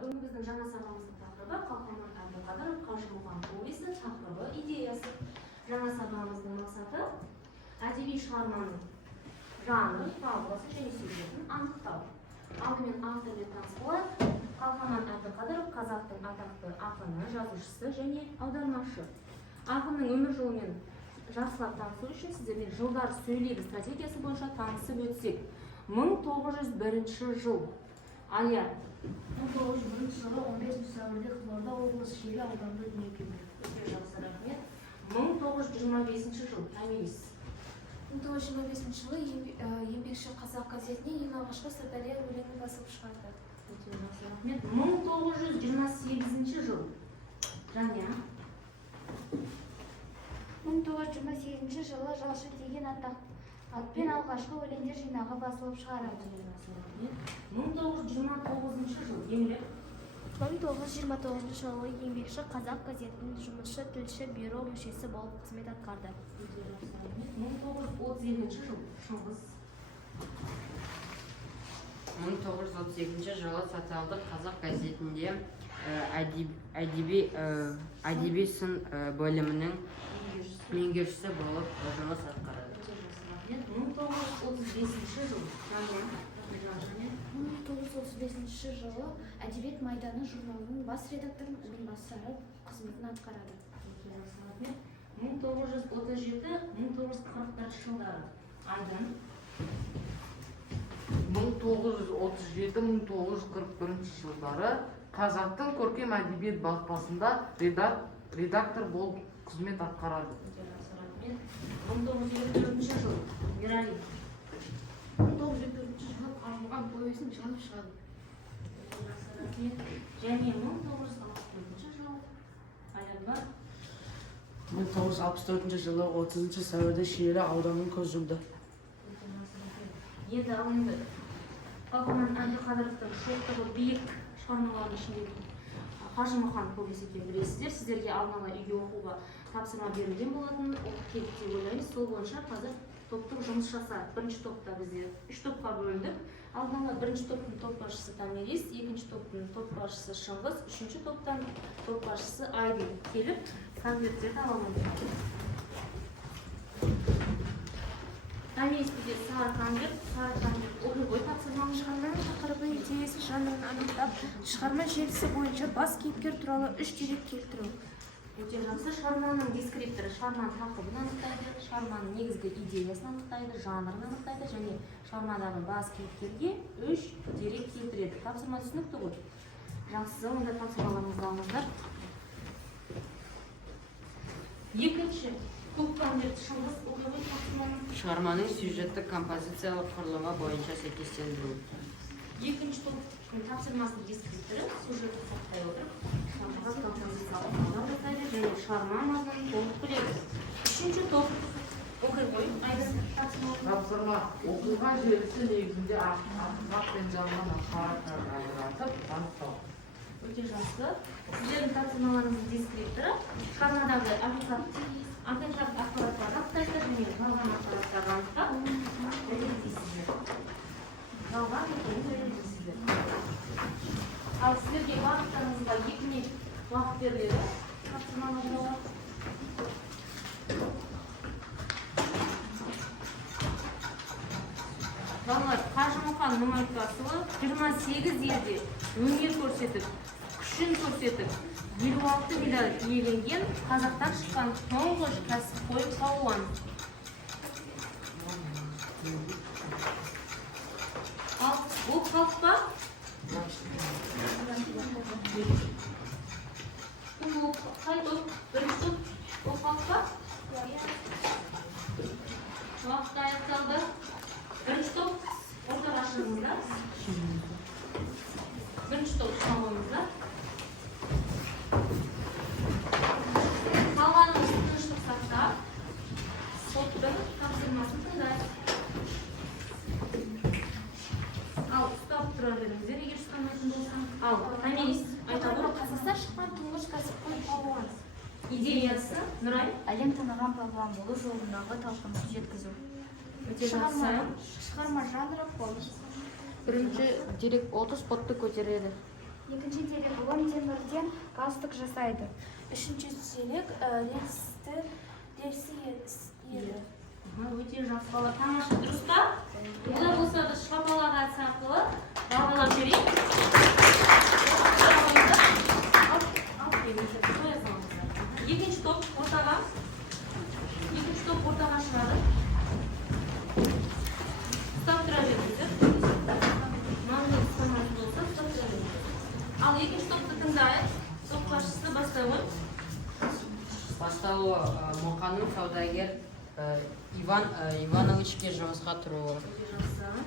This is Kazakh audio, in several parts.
бүгінгі біздің жаңа сабағымыздың тақырыбы Қалқаман Әбдіқадыров Қажымұқан повесі, тақырыбы идеясы. Жаңа сабағымыздың мақсаты әдеби шығарманың жанрын, фабуласын және сюжетін анықтау. Алдымен автормен таныс болайық. Қалқаман Әбдіқадыров қазақтың атақты ақыны, жазушысы және аудармашы. Ақынның өмір жолымен жақсылап танысу үшін сіздермен жылдар сөйлейді стратегиясы бойынша танысып өтсек. 1901 жыл. Алия. 1901 жылы 15 сәуірде Қызылорда облысы Шиелі ауданында дүниеге келді. Өте жақсы, рахмет. 1925 жыл. Томирис. 1925 жылы еңбекші қазақ газетіне ең алғашқы Сырдария өлеңін басып шығарды. Өте жақсы, рахмет. 1928 жыл. Жания. 1928 жылы Жалшы деген атпен алғашқы өлеңдер жинағы басылып шығарады. 1929 жыл. Емле. 1929 жылы еңбекші қазақ газетінің жұмысшы тілші бюро мүшесі болып қызмет атқарды. 1932 жыл. Шыңғыс. 1932 жылы социалдық қазақ газетінде әдеби сын бөлімінің меңгерушісі болып жұмыс атқарады. 1935 жыл. 1935 жылы әдебиет майданы журналының бас редакторының орынбасары қызметін атқарады. 1937-1941 жылдары. Айдан. 1937-1941 жылдары қазақтың көркем әдебиет баспасында редактор болып қызмет атқарады. 1954 жыл. Мирали. 1954 жылы Қажымұқан повесін шығарып шығады. Және 1964 жыл. Аягва. 1964 жылы 30 сәуірде Шиелі ауданын көз жұмды. Енді алынды. Қалқаман Әбдіқадыровтың шоқтығы биік шығармалардың ішіндегі Қажымұқан повесі екенін білесіздер. Сіздерге алдын ала үйге оқуға тапсырма берілген болатын. Оқып келдік деп ойлаймыз. Сол бойынша қазір топтық жұмыс жасайық. Бірінші топта бізде 3 топқа бөліндік. Алдын ала бірінші топтың топ басшысы Томирис, екінші топтың топ басшысы Шыңғыс, үшінші топтан топ басшысы Айдын келіп конверттерді аламын. Томирис бізде сары конверт оқи қой тапсырмамыз. Шығарманың тақырыбы, идеясы, жанрын анықтап, шығарма желісі бойынша бас кейіпкер туралы 3 дерек келтіру. Өте жақсы. Шығарманың дескрипторы шығарманың тақырыбын анықтайды, шығарманың негізгі идеясын анықтайды, жанрын анықтайды және шығармадағы бас кейіпкерге 3 дерек келтіреді. Тапсырма түсінікті ғой? Жақсы, онда тапсырмаларыңызды алыңыздар. Екінші топ конверт Шыңғыс оқи қой тапсырманы. Шығарманың сюжеттік композициялық құрылымы бойынша сәйкестендіру. Екінші топтың тапсырмасының дескрипторы сюжетті сақтай отырып, шығармаға композициялық құрылым жасайды және шығарма мазмұнын толық біледі. Үшінші топ оқи қой. Айдын тапсырма. Тапсырма оқиға желісі негізінде ақиқат пен жалған ақпараттарды ажыратып анықтау. Өте жақсы. Сіздердің тапсырмаларыңыздың дескрипторы шығармадағы ақиқат ақпараттарды анықтайды және жалған ақпараттарды анықтап дәлелдейсіздер. Жалған екенін дәлелдейсіздер. Ал сіздерге бағыттарыңызға 2 минут уақыт беріледі. Тапсырманы орындауға. Балалар, Қажымұқан Мұңайтпасұлы 28 елде өнер көрсетіп, күшін көрсетіп, 56 медаль иеленген қазақтан шыққан тұңғыш кәсіпқой палуан. Ал бұл халық па? Бұл қай топ? Бірінші топ? Бұл халық па? Уақыт аяқталды. Бірінші топ ортаға шығыңыздар. Бірінші топ шыға қойыңыздар. Қалғанымыз тыныштық сақтап, топтың тапсырмасын тыңдайық. Ал ұстап тұра беріңіздер, егер ұстамайтын болсаң. Ал Томирис айтады. Қазақстан шыққан тұңғыш кәсіпқой палуан. Идеясы Нұрай. Әлем таныған палуан болу жолындағы талпынысын жеткізу. Өте жақсы. Шығарма жанры повесть. Бірінші дерек 30 спортты көтереді. Екінші дерек ұлан темірден галстук жасайды. Үшінші дерек дерсі еді. Өте жақсы бала. Тамаша, дұрыс па? Олай болса да шапалақ әдісі арқылы бағалап берейік. Екінші топ ортаға. Екінші топ ортаға шығады. Ұстап тұра беріңіздер. Маңызды ұстамайды болса, ұстап тұра беріңіздер. Ал екінші топты тыңдайық. Топ басшысы бастауы. Бастауы Мұқаның саудагер Иван Ивановичке жұмысқа тұруы.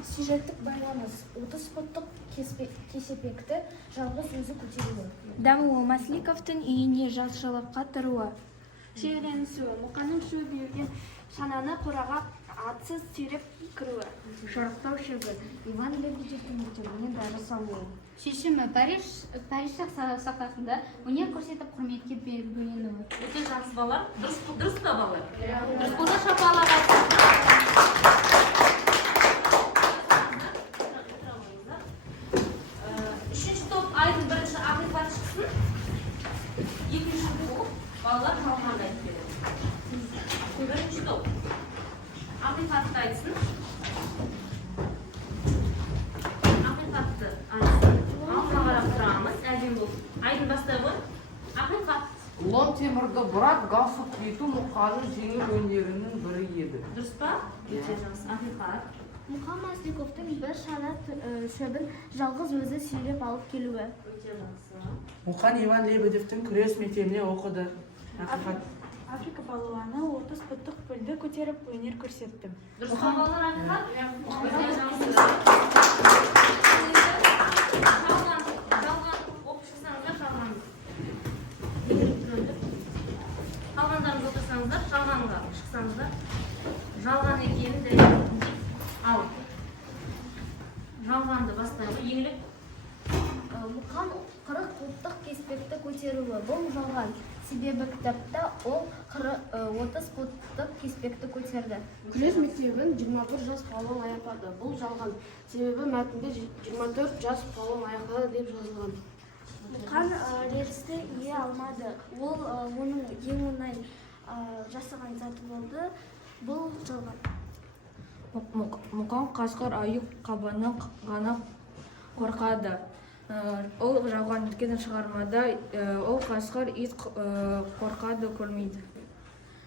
Сюжеттік байланыс 30 футтық кесепекті жалғыз өзі көтеруі. Дамуы Масликовтың үйіне жалшылыққа тұруы. Шиеленісуі Мұқаның шу берген шананы қораға атсыз сүйреп кіруі. Шарықтау шебі Иван Лебедевтің бөтеліне дәрі салуы. Шешімі Париж сахнасында өнер көрсетіп құрметке бөленуі. Өте жақсы бала. Дұрыс па бала? Дұрыс болса шапалақ әдісі. Үшінші топ айдың бірінші ақиқат шықсын. Екінші топ балалар жалғанды айтып береді. Бірінші топ ақиқатты айтсын. Ақиқатты айтсын. Алдына қарап тұрамыз. Әдем болып. Айдың бастай ғой. Ақиқат. Ұлан темірді бұрат галстук киіту Мұқаның жеңіл өнерінің бірі еді. Дұрыс па? Өте жақсы. Ақиқат. Мұқан Масликовтың бір шана шөбін жалғыз өзі сүйреп алып келуі. Өте жақсы. Мұқан Иван Лебедевтің күрес мектебіне оқыды. Ақиқат. Африка балуаны 30 футтық пілді көтеріп өнер көрсетті. Дұрыс па балалар ақиқат? Өте жақсы. Жалған оқып шықсаңыздар жалғанды. Қалғандарыңыз отырсаңыздар жалғанға шықсаңыздар. Жалған екенін дәлелдейді. Ал жалғанды бастайғы еңлік. Мұқан 40 футтық кеспекті көтеруі. Бұл жалған. Себебі кітапта ол 30 футтық кеспекті көтерді. Күрес мектебін 21 жас палуан аяқтады. Бұл жалған. Себебі мәтінде 24 жас палуан аяқтады деп жазылған. Мұқан рельсті ие алмады. Ол оның ең оңай жасаған заты болды. Бұл жалған. Мұқан қасқыр аю қабаны ғана қорқады. Ол жалған өткен шығармада ол қасқыр ит қорқады көрмейді.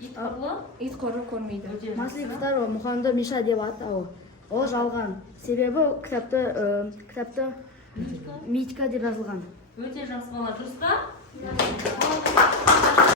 Ит құрлы. Ит қоры көрмейді. Масликовтар Мұқанды Миша деп атауы. Ол жалған. Себебі кітапта Митька деп жазылған. Өте жақсы бала. Дұрыс па?